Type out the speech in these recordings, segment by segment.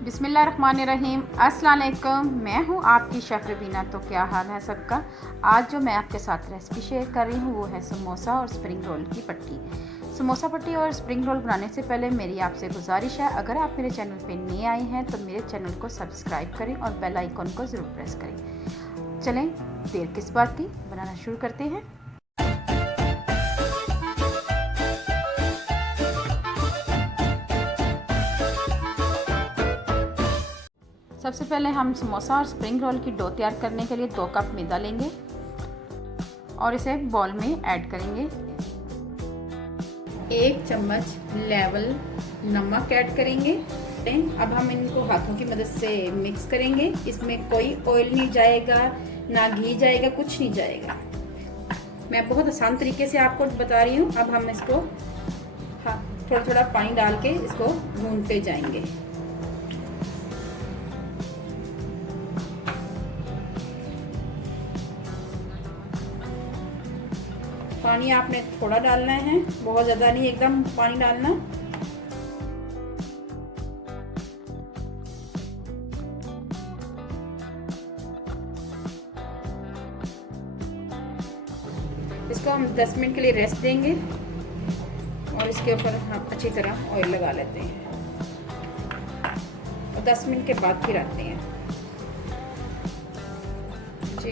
बिस्मिल्लाहिर्रहमानिर्रहीम। अस्सलाम वालेकुम। मैं हूँ आपकी शेफ़ रबीना। तो क्या हाल है सबका। आज जो मैं आपके साथ रेसिपी शेयर कर रही हूँ वो है समोसा और स्प्रिंग रोल की पट्टी। समोसा पट्टी और स्प्रिंग रोल बनाने से पहले मेरी आपसे गुजारिश है, अगर आप मेरे चैनल पे नए आए हैं तो मेरे चैनल को सब्सक्राइब करें और बेल आइकन को ज़रूर प्रेस करें। चलें देर किस बात की, बनाना शुरू करते हैं। सबसे पहले हम समोसा और स्प्रिंग रोल की डो तैयार करने के लिए 2 कप मैदा लेंगे और इसे बॉल में ऐड करेंगे। 1 चम्मच लेवल नमक ऐड करेंगे। अब हम इनको हाथों की मदद से मिक्स करेंगे। इसमें कोई ऑयल नहीं जाएगा, ना घी जाएगा, कुछ नहीं जाएगा। मैं बहुत आसान तरीके से आपको बता रही हूँ। अब हम इसको थोड़ा थोड़ा पानी डाल के इसको भूनते जाएंगे। पानी आपने थोड़ा डालना है, बहुत ज़्यादा नहीं, एकदम पानी डालना। इसको हम 10 मिनट के लिए रेस्ट देंगे और इसके ऊपर हम अच्छी तरह ऑयल लगा लेते हैं और 10 मिनट के बाद फिर आते हैं। जी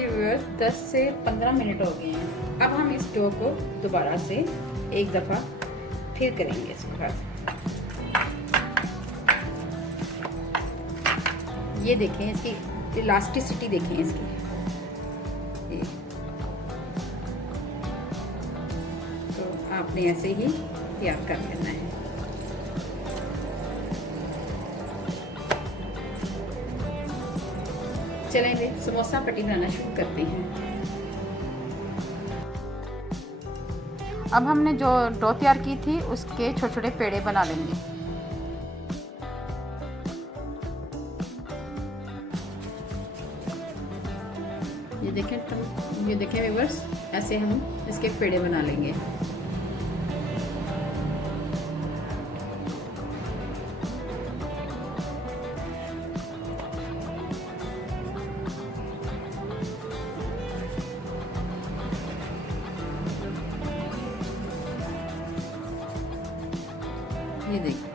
व्यूअर्स 10 से 15 मिनट हो गए हैं। अब हम इस डो को दोबारा से एक दफ़ा फिर करेंगे इसके बाद। ये देखें, इसकी इलास्टिसिटी देखें इसकी। तो आपने ऐसे ही तैयार कर लेना है। चलें वे समोसा पट्टी बनाना शुरू करते हैं। अब हमने जो डो तैयार की थी उसके छोटे छोटे पेड़े बना लेंगे। ये देखें व्यूअर्स, ऐसे हम इसके पेड़े बना लेंगे। ये देखिए,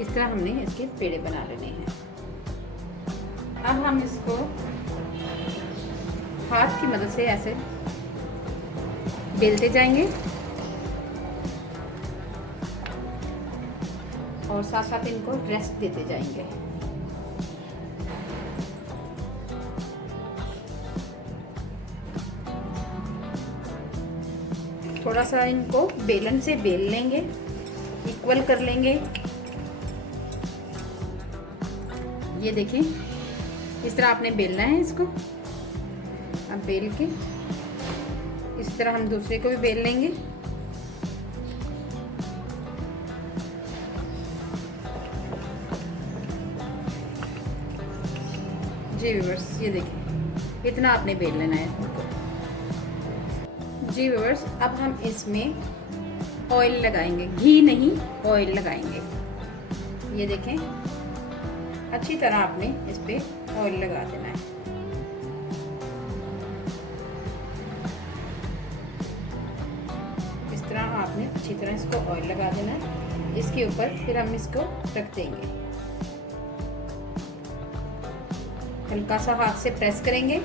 इस तरह हमने इसके पेड़े बना लेने हैं। अब हम इसको हाथ की मदद से ऐसे बेलते जाएंगे और साथ साथ इनको रेस्ट देते जाएंगे। थोड़ा सा इनको बेलन से बेल लेंगे, इक्वल कर लेंगे। ये देखिए, इस तरह आपने बेलना है इसको। अब बेल के इस तरह हम दूसरे को भी बेल लेंगे। जी व्यूअर्स, ये देखिए, इतना आपने बेल लेना है इसको। जी व्यूअर्स, अब हम इसमें ऑयल लगाएंगे, घी नहीं ऑयल लगाएंगे। ये देखें, अच्छी तरह आपने इस पे ऑयल लगा देना है। इस तरह आपने अच्छी तरह इसको ऑयल लगा देना है। इसके ऊपर फिर हम इसको रख देंगे। हल्का सा हाथ से प्रेस करेंगे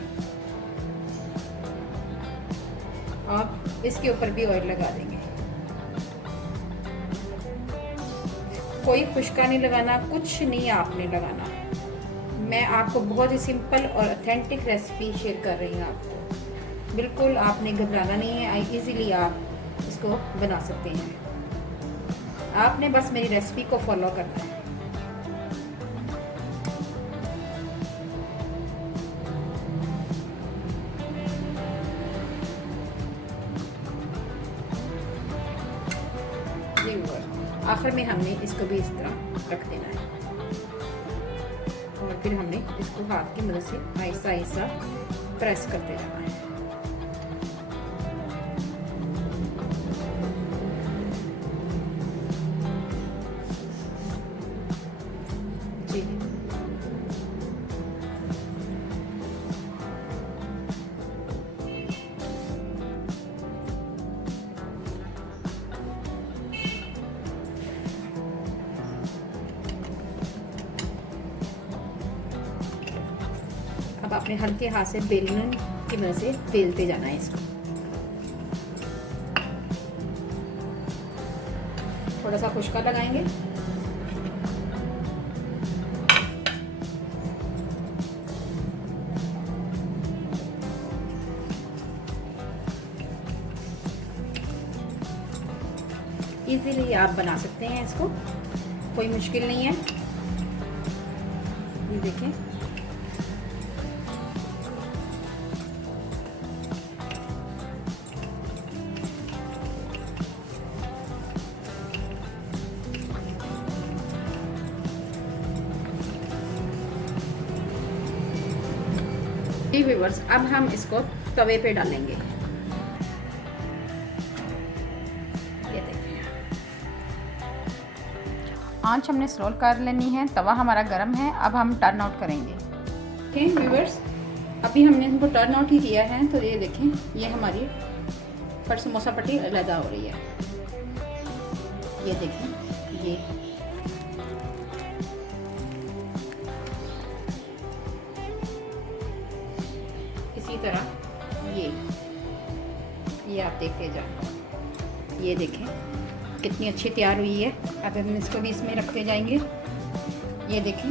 और इसके ऊपर भी ऑयल लगा देंगे। कोई खुशका नहीं लगाना, कुछ नहीं आपने लगाना। मैं आपको बहुत ही सिंपल और ऑथेंटिक रेसिपी शेयर कर रही हूँ आपको। बिल्कुल आपने घबराना नहीं है, इजीली आप इसको बना सकते हैं। आपने बस मेरी रेसिपी को फॉलो करना है। आखिर में हमने इसको भी इस तरह रख देना है और फिर हमने इसको हाथ की मदद से आहिस्ता आहिस्ता प्रेस करते जाना है। आपने हल्के हाथ से बेलन की मदद से बेलते जाना है इसको। थोड़ा सा खुशका लगाएंगे। इजीली आप बना सकते हैं इसको, कोई मुश्किल नहीं है। ये देखें, व्यूअर्स अब हम इसको तवे पे डालेंगे। ये देखिए, आंच हमने स्लो कर लेनी है। तवा हमारा गर्म है। अब हम टर्न आउट करेंगे। ओके व्यूअर्स, अभी हमने इनको टर्न आउट ही किया है, तो ये देखें, ये हमारी पर समोसा पट्टी अलहदा हो रही है। ये देखें, ये इसी तरह ये आप देखते जाएं। ये देखें कितनी अच्छी तैयार हुई है। अब हम इसको भी इसमें रखते जाएंगे। ये देखें,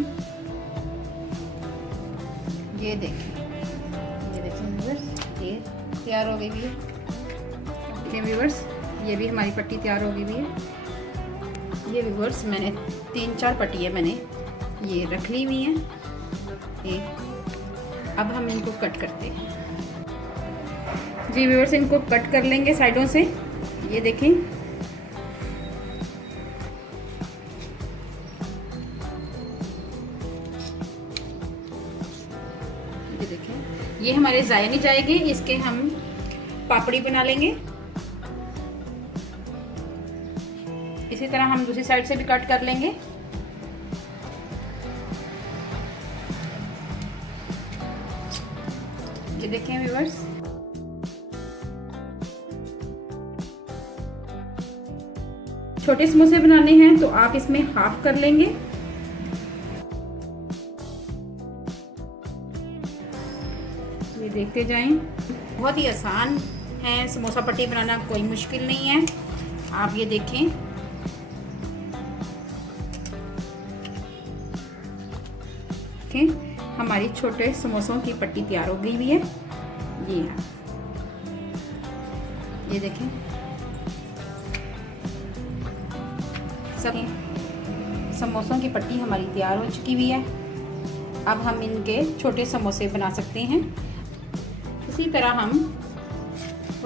ये देखें, ये देखें व्यूअर्स, ये तैयार हो गई भी है। ओके व्यूअर्स, ये भी हमारी पट्टी तैयार हो गई भी है। ये व्यूअर्स मैंने 3-4 पट्टियाँ मैंने ये रख ली हुई हैं। ये अब हम इनको कट करते हैं। जी व्यूअर्स, इनको कट कर लेंगे साइडों से। ये देखें, ये देखें, ये हमारे ज़ाया नहीं जाएंगे। इसके हम पापड़ी बना लेंगे। इसी तरह हम दूसरी साइड से भी कट कर लेंगे। ये देखें व्यूअर्स, छोटे समोसे बनाने हैं तो आप इसमें हाफ कर लेंगे। ये देखते जाएं, बहुत ही आसान है समोसा पट्टी बनाना, कोई मुश्किल नहीं है। आप ये देखें, हमारी छोटे समोसों की पट्टी तैयार हो गई हुई है। ये देखें, सब समोसों की पट्टी हमारी तैयार हो चुकी हुई है। अब हम इनके छोटे समोसे बना सकते हैं। इसी तरह हम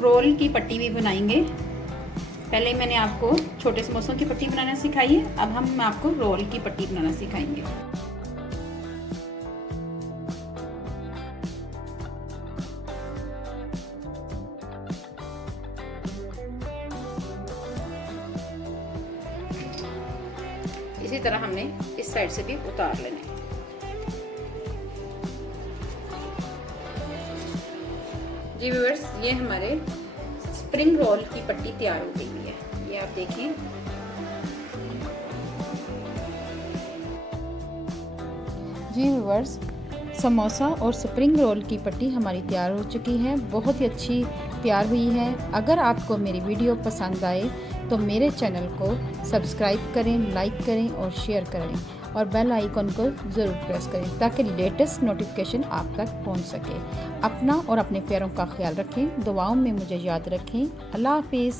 रोल की पट्टी भी बनाएंगे। पहले मैंने आपको छोटे समोसों की पट्टी बनाना सिखाई है, अब हम आपको रोल की पट्टी बनाना सिखाएंगे। इसी तरह हमने इस साइड से भी उतार लेना है। जी व्यूअर्स, ये हमारे स्प्रिंग रोल की पट्टी तैयार हो गई है। ये आप देखें, जी व्यूअर्स, समोसा और स्प्रिंग रोल की पट्टी हमारी तैयार हो चुकी है। बहुत ही अच्छी तैयार हुई है। अगर आपको मेरी वीडियो पसंद आए तो मेरे चैनल को सब्सक्राइब करें, लाइक करें और शेयर करें और बेल आइकन को ज़रूर प्रेस करें ताकि लेटेस्ट नोटिफिकेशन आप तक पहुंच सके। अपना और अपने प्यारों का ख्याल रखें। दुआओं में मुझे याद रखें। अल्लाह हाफिज़।